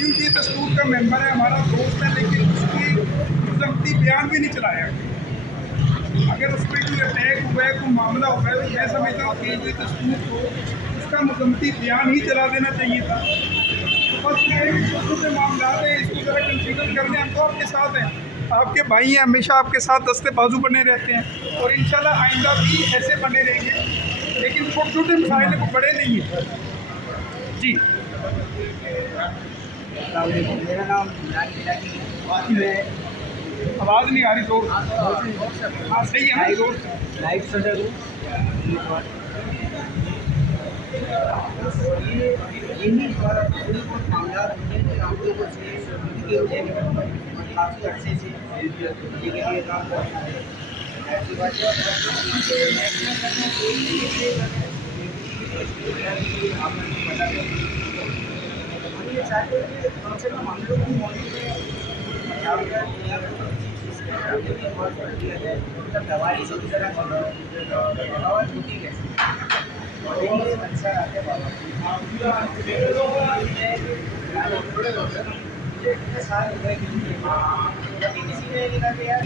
UT दस्तूर का member है, हमारा दोस्त है, लेकिन उसकी मजम्मती बयान भी नहीं चलाया। अगर उस पर कोई अटैक हुआ है, कोई मामला हुआ है, तो मैं समझता हूँ कि यूटी दस्तूर को उसका मजम्मती बयान ही चला देना चाहिए था। बस ये है कि छोटे छोटे मामला है, इसको ज़रा कंसीडर कर लें। हम तो आपके साथ हैं, आपके भाई हैं, हमेशा आपके साथ दस्ते बाजू बने रहते हैं और इंशाल्लाह आइंदा भी ऐसे बने रहेंगे। लेकिन छोटे छोटे मसाइल को बड़े नहीं है जी। मेरा नाम है। आवाज़ नहीं आ रही जोर। हाँ सही है ना जोर। लाइव सदर हूँ। यही मामला हम लोगों से काफ़ी अच्छे से ये काम कर रहे हैं। ऐसी बात ये चाहते हैं कि कम से कम हम लोग की मॉर्निंग में दवाई से दवा छूटी कैसे अच्छा रहते इतने सारे हुए कि किसी ने लिखा कि यार